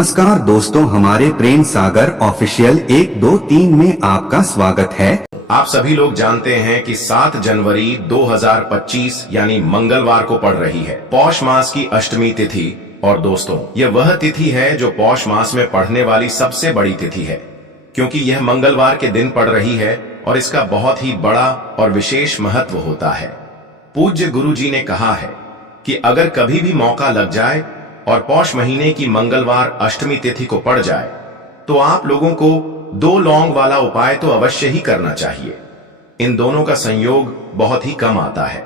नमस्कार दोस्तों, हमारे प्रेम सागर ऑफिशियल 1 2 3 में आपका स्वागत है। आप सभी लोग जानते हैं कि 7 जनवरी 2025 यानी मंगलवार को पड़ रही है पौष मास की अष्टमी तिथि। और दोस्तों, यह वह तिथि है जो पौष मास में पड़ने वाली सबसे बड़ी तिथि है, क्योंकि यह मंगलवार के दिन पड़ रही है और इसका बहुत ही बड़ा और विशेष महत्व होता है। पूज्य गुरु जी ने कहा है कि अगर कभी भी मौका लग जाए और पौष महीने की मंगलवार अष्टमी तिथि को पड़ जाए तो आप लोगों को 2 लौंग वाला उपाय तो अवश्य ही करना चाहिए। इन दोनों का संयोग बहुत ही कम आता है।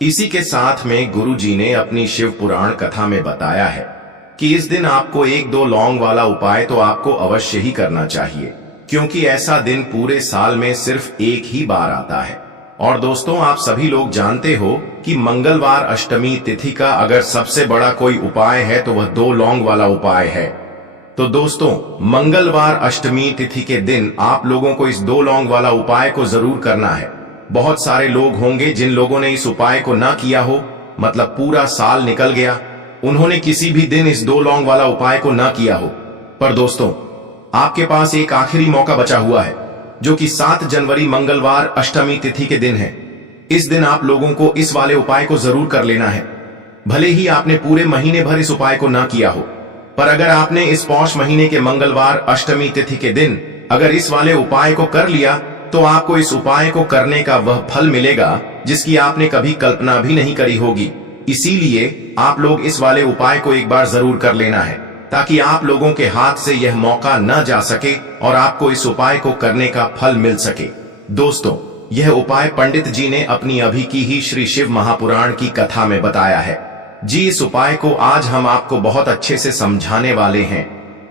इसी के साथ में गुरु जी ने अपनी शिव पुराण कथा में बताया है कि इस दिन आपको 1-2 लौंग वाला उपाय तो आपको अवश्य ही करना चाहिए, क्योंकि ऐसा दिन पूरे साल में सिर्फ एक ही बार आता है। और दोस्तों, आप सभी लोग जानते हो कि मंगलवार अष्टमी तिथि का अगर सबसे बड़ा कोई उपाय है तो वह 2 लौंग वाला उपाय है। तो दोस्तों, मंगलवार अष्टमी तिथि के दिन आप लोगों को इस 2 लौंग वाला उपाय को जरूर करना है। बहुत सारे लोग होंगे जिन लोगों ने इस उपाय को ना किया हो, मतलब पूरा साल निकल गया, उन्होंने किसी भी दिन इस 2 लौंग वाला उपाय को ना किया हो। पर दोस्तों, आपके पास एक आखिरी मौका बचा हुआ है, जो कि 7 जनवरी मंगलवार अष्टमी तिथि के दिन है। इस दिन आप लोगों को इस वाले उपाय को जरूर कर लेना है। भले ही आपने पूरे महीने भर इस उपाय को ना किया हो, पर अगर आपने इस पौष महीने के मंगलवार अष्टमी तिथि के दिन अगर इस वाले उपाय को कर लिया तो आपको इस उपाय को करने का वह फल मिलेगा जिसकी आपने कभी कल्पना भी नहीं करी होगी। इसीलिए आप लोग इस वाले उपाय को एक बार जरूर कर लेना है, ताकि आप लोगों के हाथ से यह मौका न जा सके और आपको इस उपाय को करने का फल मिल सके। दोस्तों, यह उपाय पंडित जी ने अपनी अभी की ही श्री शिव महापुराण की कथा में बताया है। जी, इस उपाय को आज हम आपको बहुत अच्छे से समझाने वाले हैं।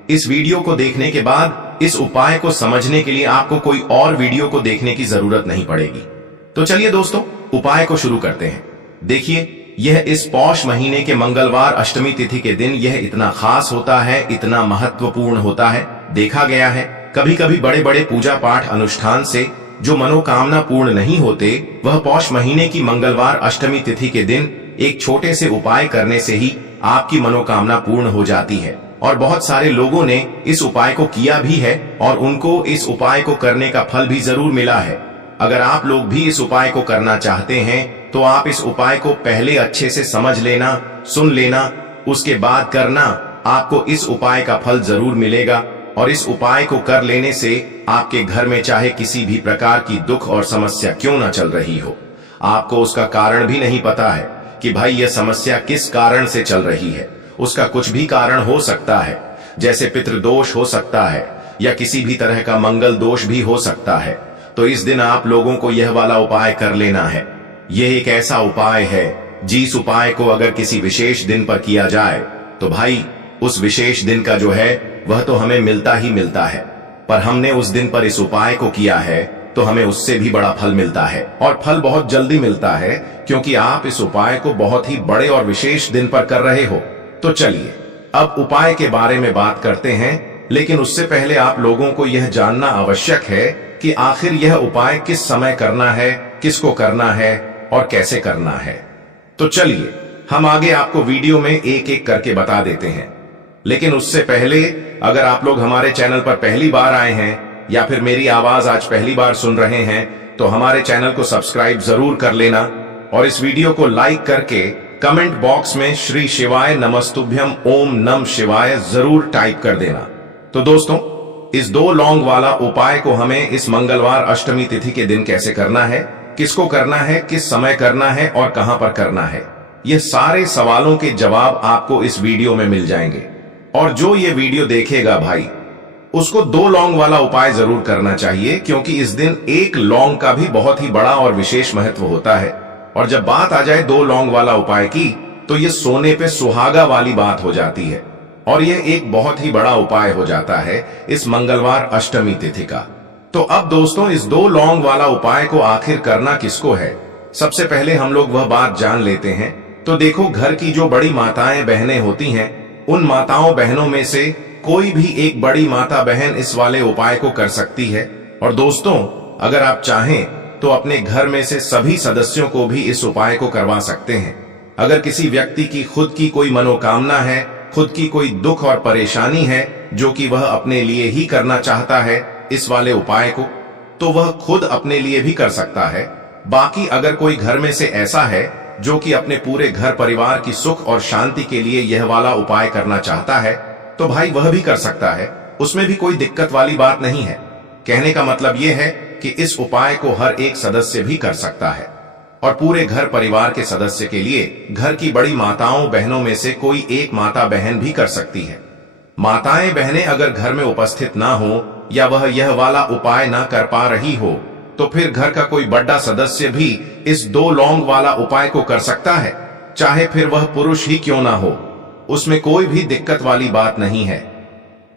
इस वीडियो को देखने के बाद इस उपाय को समझने के लिए आपको कोई और वीडियो को देखने की जरूरत नहीं पड़ेगी। तो चलिए दोस्तों, उपाय को शुरू करते हैं। देखिए, यह इस पौष महीने के मंगलवार अष्टमी तिथि के दिन यह इतना खास होता है, इतना महत्वपूर्ण होता है। देखा गया है कभी कभी बड़े बड़े पूजा पाठ अनुष्ठान से जो मनोकामना पूर्ण नहीं होते, वह पौष महीने की मंगलवार अष्टमी तिथि के दिन एक छोटे से उपाय करने से ही आपकी मनोकामना पूर्ण हो जाती है। और बहुत सारे लोगों ने इस उपाय को किया भी है और उनको इस उपाय को करने का फल भी जरूर मिला है। अगर आप लोग भी इस उपाय को करना चाहते हैं तो आप इस उपाय को पहले अच्छे से समझ लेना, सुन लेना, उसके बाद करना। आपको इस उपाय का फल जरूर मिलेगा और इस उपाय को कर लेने से आपके घर में चाहे किसी भी प्रकार की दुख और समस्या क्यों ना चल रही हो, आपको उसका कारण भी नहीं पता है कि भाई यह समस्या किस कारण से चल रही है। उसका कुछ भी कारण हो सकता है, जैसे पितृदोष हो सकता है या किसी भी तरह का मंगल दोष भी हो सकता है। तो इस दिन आप लोगों को यह वाला उपाय कर लेना है। यह एक ऐसा उपाय है जिस उपाय को अगर किसी विशेष दिन पर किया जाए तो भाई उस विशेष दिन का जो है वह तो हमें मिलता ही मिलता है, पर हमने उस दिन पर इस उपाय को किया है तो हमें उससे भी बड़ा फल मिलता है। और फल बहुत जल्दी मिलता है, क्योंकि आप इस उपाय को बहुत ही बड़े और विशेष दिन पर कर रहे हो। तो चलिए अब उपाय के बारे में बात करते हैं, लेकिन उससे पहले आप लोगों को यह जानना आवश्यक है कि आखिर यह उपाय किस समय करना है, किसको करना है और कैसे करना है। तो चलिए हम आगे आपको वीडियो में एक एक करके बता देते हैं। लेकिन उससे पहले, अगर आप लोग हमारे चैनल पर पहली बार आए हैं या फिर मेरी आवाज आज पहली बार सुन रहे हैं, तो हमारे चैनल को सब्सक्राइब जरूर कर लेना और इस वीडियो को लाइक करके कमेंट बॉक्स में श्री शिवाय नमस्तुभ्यम ओम नम शिवाय जरूर टाइप कर देना। तो दोस्तों, इस 2 लौंग वाला उपाय को हमें इस मंगलवार अष्टमी तिथि के दिन कैसे करना है, किसको करना है, किस समय करना है और कहां पर करना है, यह सारे सवालों के जवाब आपको इस वीडियो में मिल जाएंगे। और जो ये वीडियो देखेगा भाई, उसको 2 लौंग वाला उपाय जरूर करना चाहिए, क्योंकि इस दिन 1 लौंग का भी बहुत ही बड़ा और विशेष महत्व होता है। और जब बात आ जाए 2 लौंग वाला उपाय की, तो ये सोने पे सुहागा वाली बात हो जाती है और यह एक बहुत ही बड़ा उपाय हो जाता है इस मंगलवार अष्टमी तिथि का। तो अब दोस्तों, इस 2 लौंग वाला उपाय को आखिर करना किसको है, सबसे पहले हम लोग वह बात जान लेते हैं। तो देखो, घर की जो बड़ी माताएं बहनें होती हैं, उन माताओं बहनों में से कोई भी एक बड़ी माता बहन इस वाले उपाय को कर सकती है। और दोस्तों, अगर आप चाहें तो अपने घर में से सभी सदस्यों को भी इस उपाय को करवा सकते हैं। अगर किसी व्यक्ति की खुद की कोई मनोकामना है खुद की कोई दुख और परेशानी है जो कि वह अपने लिए ही करना चाहता है इस वाले उपाय को, तो वह खुद अपने लिए भी कर सकता है। बाकी अगर कोई घर में से ऐसा है जो कि अपने पूरे घर परिवार की सुख और शांति के लिए यह वाला उपाय करना चाहता है, तो भाई वह भी कर सकता है, उसमें भी कोई दिक्कत वाली बात नहीं है। कहने का मतलब यह है कि इस उपाय को हर एक सदस्य भी कर सकता है और पूरे घर परिवार के सदस्य के लिए घर की बड़ी माताओं बहनों में से कोई एक माता बहन भी कर सकती है। माताएं बहनें अगर घर में उपस्थित ना हो या वह यह वाला उपाय ना कर पा रही हो, तो फिर घर का कोई बड़ा सदस्य भी इस 2 लौंग वाला उपाय को कर सकता है, चाहे फिर वह पुरुष ही क्यों ना हो, उसमें कोई भी दिक्कत वाली बात नहीं है।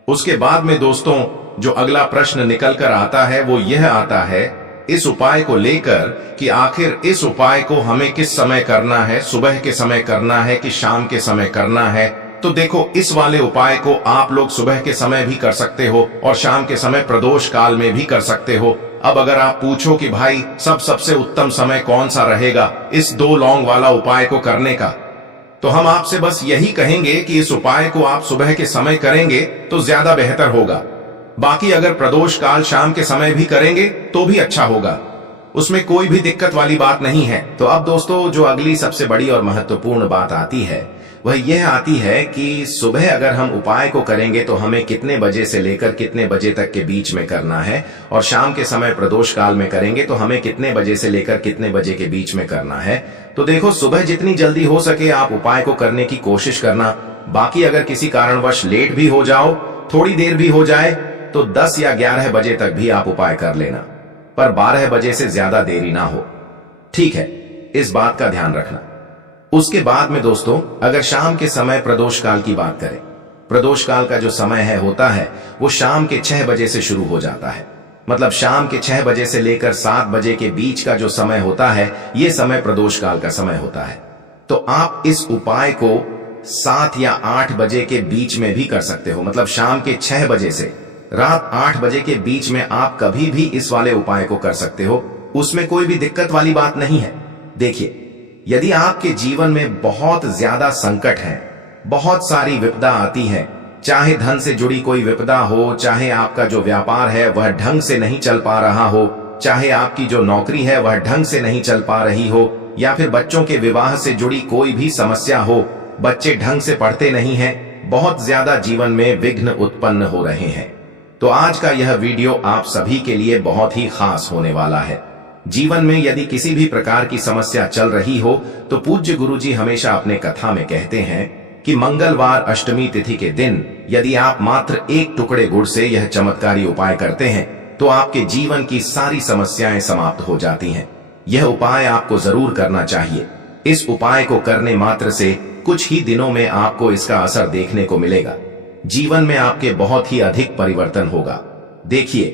उसके बाद में दोस्तों जो अगला प्रश्न निकल कर आता है वो यह आता है इस उपाय को लेकर कि आखिर इस उपाय को हमें किस समय करना है, सुबह के समय करना है कि शाम के समय करना है। तो देखो, इस वाले उपाय को आप लोग सुबह के समय भी कर सकते हो और शाम के समय प्रदोष काल में भी कर सकते हो। अब अगर आप पूछो कि भाई सबसे उत्तम समय कौन सा रहेगा इस 2 लौंग वाला उपाय को करने का, तो हम आपसे बस यही कहेंगे कि इस उपाय को आप सुबह के समय करेंगे तो ज्यादा बेहतर होगा। बाकी अगर प्रदोष काल शाम के समय भी करेंगे तो भी अच्छा होगा, उसमें कोई भी दिक्कत वाली बात नहीं है। तो अब दोस्तों जो अगली सबसे बड़ी और महत्वपूर्ण बात आती है वह यह आती है कि सुबह अगर हम उपाय को करेंगे तो हमें कितने बजे से लेकर कितने बजे तक के बीच में करना है, और शाम के समय प्रदोष काल में करेंगे तो हमें कितने बजे से लेकर कितने बजे के बीच में करना है। तो देखो, सुबह जितनी जल्दी हो सके आप उपाय को करने की कोशिश करना। बाकी अगर किसी कारणवश लेट भी हो जाओ, थोड़ी देर भी हो जाए, तो 10 या 11 बजे तक भी आप उपाय कर लेना, पर 12 बजे से ज्यादा देरी ना हो, ठीक है? इस बात का ध्यान रखना। उसके बाद में दोस्तों अगर शाम के समय प्रदोष काल की बात करें, प्रदोष काल का जो समय होता है वो शाम के 6 बजे से शुरू हो जाता है। मतलब शाम के 6 बजे से लेकर 7 बजे के बीच का जो समय होता है ये समय प्रदोष काल का समय होता है। तो आप इस उपाय को 7 या 8 बजे के बीच में भी कर सकते हो। मतलब शाम के 6 बजे से रात 8 बजे के बीच में आप कभी भी इस वाले उपाय को कर सकते हो, उसमें कोई भी दिक्कत वाली बात नहीं है। देखिए, यदि आपके जीवन में बहुत ज्यादा संकट है, बहुत सारी विपदा आती है, चाहे धन से जुड़ी कोई विपदा हो, चाहे आपका जो व्यापार है वह ढंग से नहीं चल पा रहा हो, चाहे आपकी जो नौकरी है वह ढंग से नहीं चल पा रही हो, या फिर बच्चों के विवाह से जुड़ी कोई भी समस्या हो, बच्चे ढंग से पढ़ते नहीं हैं, बहुत ज्यादा जीवन में विघ्न उत्पन्न हो रहे हैं, तो आज का यह वीडियो आप सभी के लिए बहुत ही खास होने वाला है। जीवन में यदि किसी भी प्रकार की समस्या चल रही हो तो पूज्य गुरुजी हमेशा अपने कथा में कहते हैं कि मंगलवार अष्टमी तिथि के दिन यदि आप मात्र 1 टुकड़े गुड़ से यह चमत्कारी उपाय करते हैं तो आपके जीवन की सारी समस्याएं समाप्त हो जाती हैं। यह उपाय आपको जरूर करना चाहिए। इस उपाय को करने मात्र से कुछ ही दिनों में आपको इसका असर देखने को मिलेगा। जीवन में आपके बहुत ही अधिक परिवर्तन होगा। देखिए,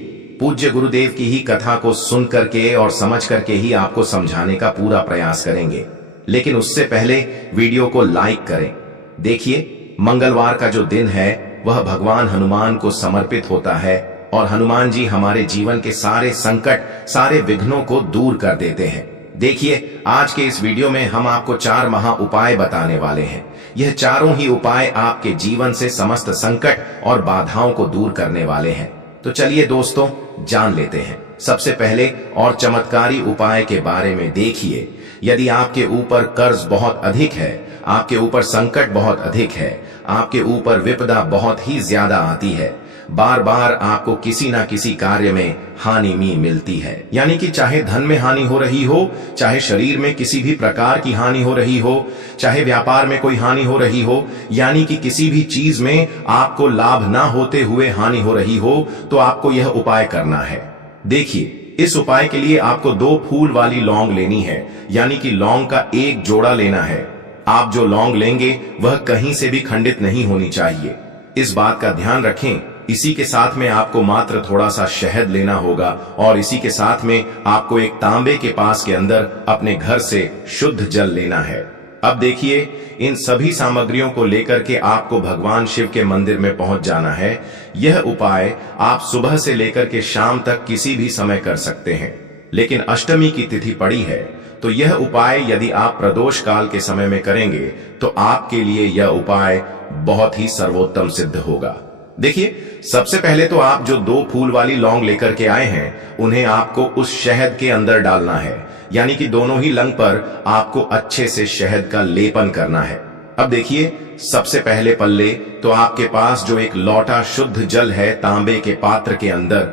पूज्य गुरुदेव की ही कथा को सुन करके और समझ करके ही आपको समझाने का पूरा प्रयास करेंगे, लेकिन उससे पहले वीडियो को लाइक करें। देखिए, मंगलवार का जो दिन है वह भगवान हनुमान को समर्पित होता है और हनुमान जी हमारे जीवन के सारे संकट, सारे विघ्नों को दूर कर देते हैं। देखिए, आज के इस वीडियो में हम आपको 4 महा उपाय बताने वाले हैं। यह चारों ही उपाय आपके जीवन से समस्त संकट और बाधाओं को दूर करने वाले हैं। तो चलिए दोस्तों, जान लेते हैं सबसे पहले और चमत्कारी उपाय के बारे में। देखिए, यदि आपके ऊपर कर्ज बहुत अधिक है, आपके ऊपर संकट बहुत अधिक है, आपके ऊपर विपदा बहुत ही ज्यादा आती है, बार बार आपको किसी ना किसी कार्य में हानि मिलती है, यानी कि चाहे धन में हानि हो रही हो, चाहे शरीर में किसी भी प्रकार की हानि हो रही हो, चाहे व्यापार में कोई हानि हो रही हो, यानी कि किसी भी चीज में आपको लाभ ना होते हुए हानि हो रही हो, तो आपको यह उपाय करना है। देखिए, इस उपाय के लिए आपको 2 फूल वाली लौंग लेनी है, यानी कि लौंग का 1 जोड़ा लेना है। आप जो लौंग लेंगे वह कहीं से भी खंडित नहीं होनी चाहिए, इस बात का ध्यान रखें। इसी के साथ में आपको मात्र थोड़ा सा शहद लेना होगा और इसी के साथ में आपको एक तांबे के पास के अंदर अपने घर से शुद्ध जल लेना है। अब देखिए, इन सभी सामग्रियों को लेकर के आपको भगवान शिव के मंदिर में पहुंच जाना है। यह उपाय आप सुबह से लेकर के शाम तक किसी भी समय कर सकते हैं, लेकिन अष्टमी की तिथि पड़ी है तो यह उपाय यदि आप प्रदोष काल के समय में करेंगे तो आपके लिए यह उपाय बहुत ही सर्वोत्तम सिद्ध होगा। देखिए, सबसे पहले तो आप जो 2 फूल वाली लौंग लेकर के आए हैं, उन्हें आपको उस शहद के अंदर डालना है, यानी कि दोनों ही लंग पर आपको अच्छे से शहद का लेपन करना है। अब देखिए, सबसे पहले पल्ले तो आपके पास जो एक लौटा शुद्ध जल है तांबे के पात्र के अंदर,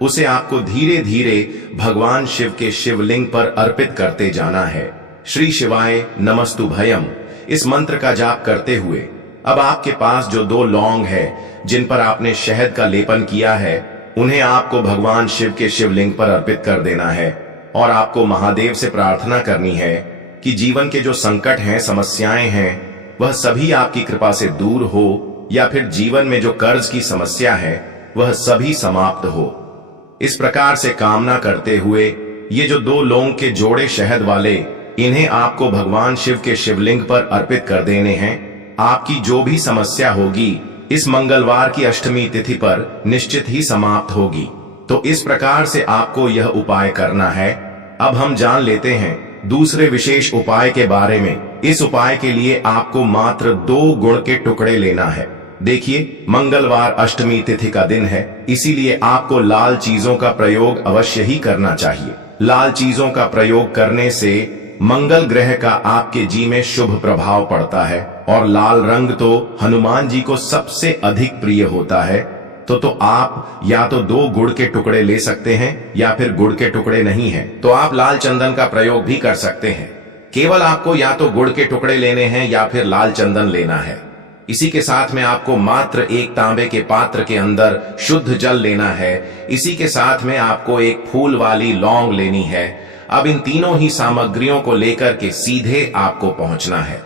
उसे आपको धीरे धीरे भगवान शिव के शिवलिंग पर अर्पित करते जाना है। श्री शिवाय नमस्तुभयम इस मंत्र का जाप करते हुए अब आपके पास जो 2 लौंग है जिन पर आपने शहद का लेपन किया है, उन्हें आपको भगवान शिव के शिवलिंग पर अर्पित कर देना है और आपको महादेव से प्रार्थना करनी है कि जीवन के जो संकट हैं, समस्याएं हैं, वह सभी आपकी कृपा से दूर हो, या फिर जीवन में जो कर्ज की समस्या है वह सभी समाप्त हो। इस प्रकार से कामना करते हुए ये जो 2 लौंग के जोड़े शहद वाले, इन्हें आपको भगवान शिव के शिवलिंग पर अर्पित कर देने हैं। आपकी जो भी समस्या होगी इस मंगलवार की अष्टमी तिथि पर निश्चित ही समाप्त होगी। तो इस प्रकार से आपको यह उपाय करना है। अब हम जान लेते हैं दूसरे विशेष उपाय के बारे में। इस उपाय के लिए आपको मात्र 2 गुड़ के टुकड़े लेना है। देखिए, मंगलवार अष्टमी तिथि का दिन है, इसीलिए आपको लाल चीजों का प्रयोग अवश्य ही करना चाहिए। लाल चीजों का प्रयोग करने से मंगल ग्रह का आपके जी में शुभ प्रभाव पड़ता है और लाल रंग तो हनुमान जी को सबसे अधिक प्रिय होता है। तो आप या तो 2 गुड़ के टुकड़े ले सकते हैं, या फिर गुड़ के टुकड़े नहीं हैं तो आप लाल चंदन का प्रयोग भी कर सकते हैं। केवल आपको या तो गुड़ के टुकड़े लेने हैं या फिर लाल चंदन लेना है। इसी के साथ में आपको मात्र एक तांबे के पात्र के अंदर शुद्ध जल लेना है। इसी के साथ में आपको एक फूल वाली लौंग लेनी है। अब इन तीनों ही सामग्रियों को लेकर के सीधे आपको पहुंचना है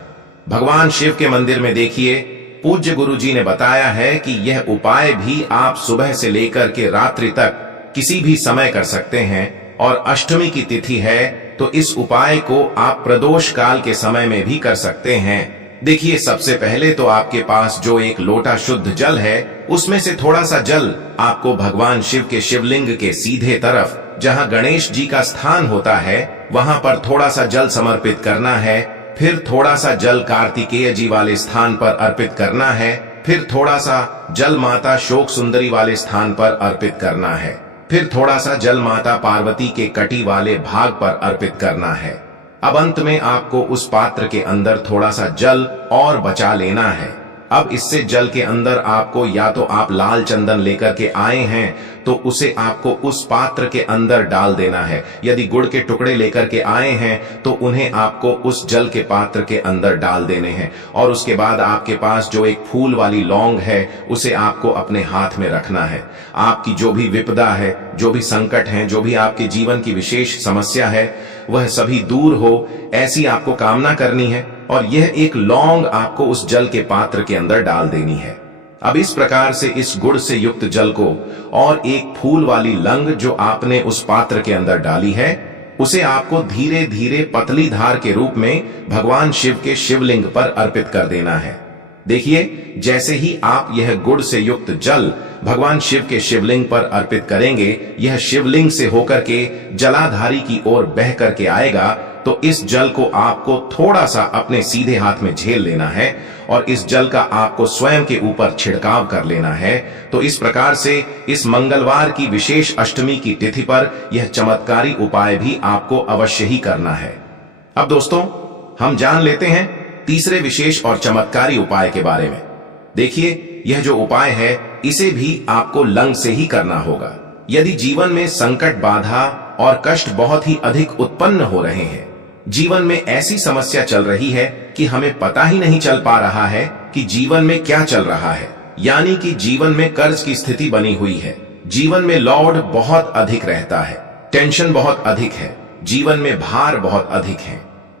भगवान शिव के मंदिर में। देखिए, पूज्य गुरु जी ने बताया है कि यह उपाय भी आप सुबह से लेकर के रात्रि तक किसी भी समय कर सकते हैं, और अष्टमी की तिथि है तो इस उपाय को आप प्रदोष काल के समय में भी कर सकते हैं। देखिए, सबसे पहले तो आपके पास जो एक लोटा शुद्ध जल है, उसमें से थोड़ा सा जल आपको भगवान शिव के शिवलिंग के सीधे तरफ, जहां गणेश जी का स्थान होता है, वहां पर थोड़ा सा जल समर्पित करना है। फिर थोड़ा सा जल कार्तिकेय जी वाले स्थान पर अर्पित करना है। फिर थोड़ा सा जल माता शोक सुंदरी वाले स्थान पर अर्पित करना है। फिर थोड़ा सा जल माता पार्वती के कटी वाले भाग पर अर्पित करना है। अब अंत में आपको उस पात्र के अंदर थोड़ा सा जल और बचा लेना है। अब इससे जल के अंदर आपको, या तो आप लाल चंदन लेकर के आए हैं तो उसे आपको उस पात्र के अंदर डाल देना है। यदि गुड़ के टुकड़े लेकर के आए हैं तो उन्हें आपको उस जल के पात्र के अंदर डाल देने हैं। और उसके बाद आपके पास जो एक फूल वाली लौंग है, उसे आपको अपने हाथ में रखना है। आपकी जो भी विपदा है, जो भी संकट है, जो भी आपके जीवन की विशेष समस्या है, वह सभी दूर हो, ऐसी आपको कामना करनी है। और यह एक लौंग आपको उस जल के पात्र के अंदर डाल देनी है। अब इस प्रकार से इस गुड़ से युक्त जल को और एक फूल वाली लंग जो आपने उस पात्र के अंदर डाली है, उसे आपको धीरे धीरे पतली धार के रूप में भगवान शिव के शिवलिंग पर अर्पित कर देना है। देखिए, जैसे ही आप यह गुड़ से युक्त जल भगवान शिव के शिवलिंग पर अर्पित करेंगे, यह शिवलिंग से होकर के जलाधारी की ओर बह करके आएगा। तो इस जल को आपको थोड़ा सा अपने सीधे हाथ में झेल लेना है और इस जल का आपको स्वयं के ऊपर छिड़काव कर लेना है। तो इस प्रकार से इस मंगलवार की विशेष अष्टमी की तिथि पर यह चमत्कारी उपाय भी आपको अवश्य ही करना है। अब दोस्तों, हम जान लेते हैं तीसरे विशेष और चमत्कारी उपाय के बारे में। देखिए, यह जो उपाय है, इसे भी आपको लंग से ही करना होगा। यदि जीवन में संकट, बाधा और कष्ट बहुत ही अधिक उत्पन्न हो रहे हैं, जीवन में ऐसी समस्या चल रही है कि हमें पता ही नहीं चल पा रहा है कि जीवन में क्या चल रहा है, यानी कि जीवन में कर्ज की स्थिति बनी हुई है, जीवन में लोड बहुत अधिक रहता है, टेंशन बहुत अधिक है, जीवन में भार बहुत अधिक है,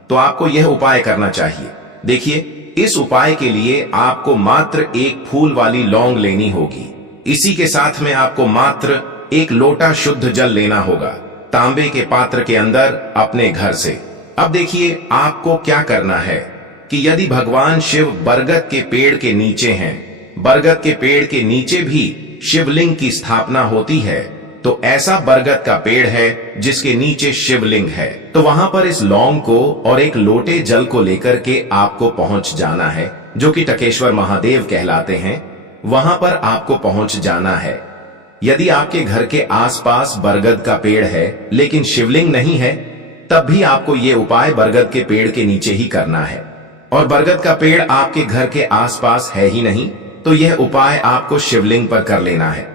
तो आपको यह उपाय करना चाहिए। देखिए, इस उपाय के लिए आपको मात्र एक फूल वाली लौंग लेनी होगी। इसी के साथ में आपको मात्र एक लोटा शुद्ध जल लेना होगा, तांबे के पात्र के अंदर अपने घर से। अब देखिए, आपको क्या करना है कि यदि भगवान शिव बरगद के पेड़ के नीचे हैं, बरगद के पेड़ के नीचे भी शिवलिंग की स्थापना होती है, तो ऐसा बरगद का पेड़ है जिसके नीचे शिवलिंग है, तो वहां पर इस लौंग को और एक लोटे जल को लेकर के आपको पहुंच जाना है। जो कि टकेश्वर महादेव कहलाते हैं, वहां पर आपको पहुंच जाना है। यदि आपके घर के आसपास बरगद का पेड़ है लेकिन शिवलिंग नहीं है, तब भी आपको ये उपाय बरगद के पेड़ के नीचे ही करना है। और बरगद का पेड़ आपके घर के आसपास है ही नहीं, तो यह उपाय आपको शिवलिंग पर कर लेना है।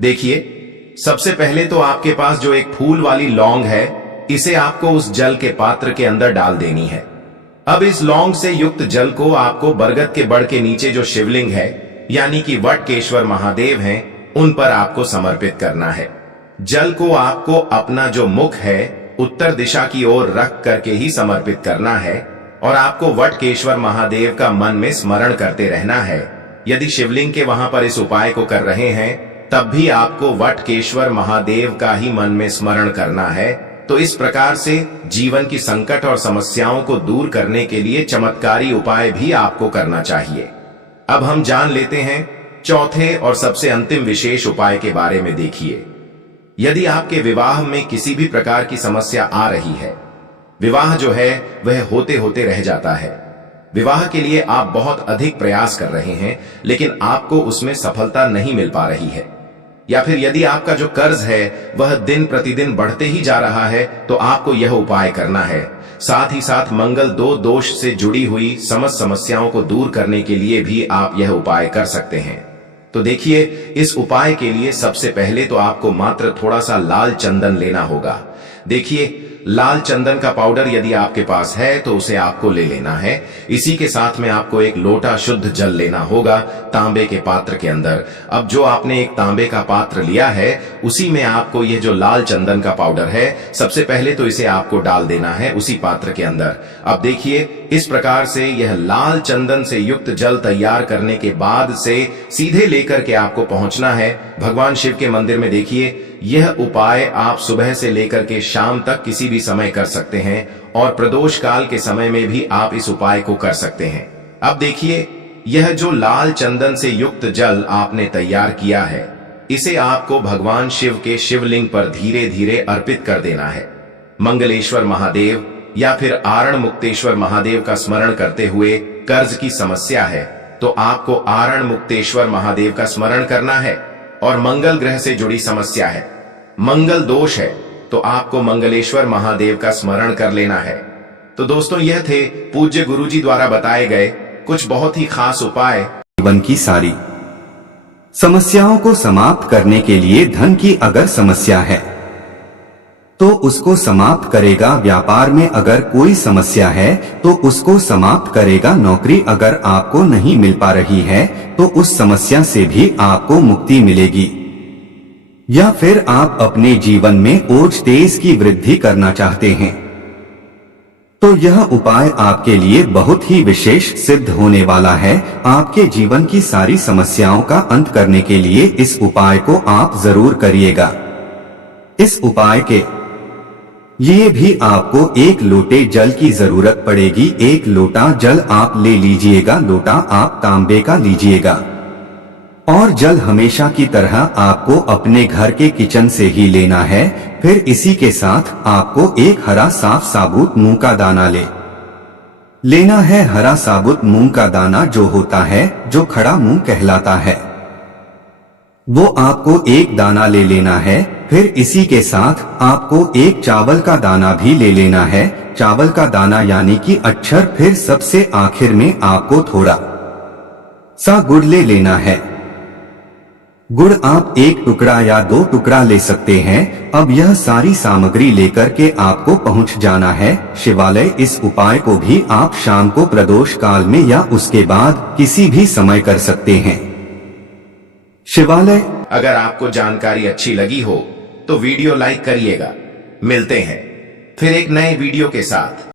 देखिए, सबसे पहले तो आपके पास जो एक फूल वाली लौंग है, इसे आपको उस जल के पात्र के अंदर डाल देनी है। अब इस लौंग से युक्त जल को आपको बरगद के बड़ के नीचे जो शिवलिंग है, यानी कि वटकेश्वर महादेव हैं, उन पर आपको समर्पित करना है। जल को आपको अपना जो मुख है उत्तर दिशा की ओर रख करके ही समर्पित करना है और आपको वटकेश्वर महादेव का मन में स्मरण करते रहना है। यदि शिवलिंग के वहां पर इस उपाय को कर रहे हैं, तब भी आपको वटकेश्वर महादेव का ही मन में स्मरण करना है। तो इस प्रकार से जीवन की संकट और समस्याओं को दूर करने के लिए चमत्कारी उपाय भी आपको करना चाहिए। अब हम जान लेते हैं चौथे और सबसे अंतिम विशेष उपाय के बारे में। देखिए, यदि आपके विवाह में किसी भी प्रकार की समस्या आ रही है, विवाह जो है वह होते होते रह जाता है, विवाह के लिए आप बहुत अधिक प्रयास कर रहे हैं लेकिन आपको उसमें सफलता नहीं मिल पा रही है, या फिर यदि आपका जो कर्ज है वह दिन प्रतिदिन बढ़ते ही जा रहा है, तो आपको यह उपाय करना है। साथ ही साथ मंगल दोष से जुड़ी हुई समस्त समस्याओं को दूर करने के लिए भी आप यह उपाय कर सकते हैं। तो देखिए, इस उपाय के लिए सबसे पहले तो आपको मात्र थोड़ा सा लाल चंदन लेना होगा। देखिए, लाल चंदन का पाउडर यदि आपके पास है तो उसे आपको ले लेना है। इसी के साथ में आपको एक लोटा शुद्ध जल लेना होगा तांबे के पात्र के अंदर। अब जो आपने एक तांबे का पात्र लिया है, उसी में आपको यह जो लाल चंदन का पाउडर है, सबसे पहले तो इसे आपको डाल देना है उसी पात्र के अंदर। अब देखिए, इस प्रकार से यह लाल चंदन से युक्त जल तैयार करने के बाद से सीधे लेकर के आपको पहुंचना है भगवान शिव के मंदिर में। देखिए, यह उपाय आप सुबह से लेकर के शाम तक किसी भी समय कर सकते हैं और प्रदोष काल के समय में भी आप इस उपाय को कर सकते हैं। अब देखिए, यह जो लाल चंदन से युक्त जल आपने तैयार किया है, इसे आपको भगवान शिव के शिवलिंग पर धीरे धीरे अर्पित कर देना है। मंगलेश्वर महादेव या फिर आरण मुक्तेश्वर महादेव का स्मरण करते हुए, कर्ज की समस्या है तो आपको आरण मुक्तेश्वर महादेव का स्मरण करना है, और मंगल ग्रह से जुड़ी समस्या है, मंगल दोष है, तो आपको मंगलेश्वर महादेव का स्मरण कर लेना है। तो दोस्तों, यह थे पूज्य गुरुजी द्वारा बताए गए कुछ बहुत ही खास उपाय। जीवन की सारी समस्याओं को समाप्त करने के लिए धन की अगर समस्या है तो उसको समाप्त करेगा, व्यापार में अगर कोई समस्या है तो उसको समाप्त करेगा, नौकरी अगर आपको नहीं मिल पा रही है तो उस समस्या से भी आपको मुक्ति मिलेगी, या फिर आप अपने जीवन में ओज तेज की वृद्धि करना चाहते हैं तो यह उपाय आपके लिए बहुत ही विशेष सिद्ध होने वाला है। आपके जीवन की सारी समस्याओं का अंत करने के लिए इस उपाय को आप जरूर करिएगा। इस उपाय के ये भी आपको एक लोटे जल की जरूरत पड़ेगी। एक लोटा जल आप ले लीजिएगा, लोटा आप तांबे का लीजिएगा, और जल हमेशा की तरह आपको अपने घर के किचन से ही लेना है। फिर इसी के साथ आपको एक हरा साफ साबुत मूंग का दाना लेना है। हरा साबुत मूंग का दाना जो होता है, जो खड़ा मूंग कहलाता है, वो आपको एक दाना ले लेना है। फिर इसी के साथ आपको एक चावल का दाना भी ले लेना है। चावल का दाना यानी कि अक्षर। फिर सबसे आखिर में आपको थोड़ा सा गुड़ ले लेना है। गुड़ आप एक टुकड़ा या 2 टुकड़ा ले सकते हैं। अब यह सारी सामग्री लेकर के आपको पहुंच जाना है शिवालय। इस उपाय को भी आप शाम को प्रदोष काल में या उसके बाद किसी भी समय कर सकते हैं। शिवालय। अगर आपको जानकारी अच्छी लगी हो तो वीडियो लाइक करिएगा। मिलते हैं फिर एक नए वीडियो के साथ।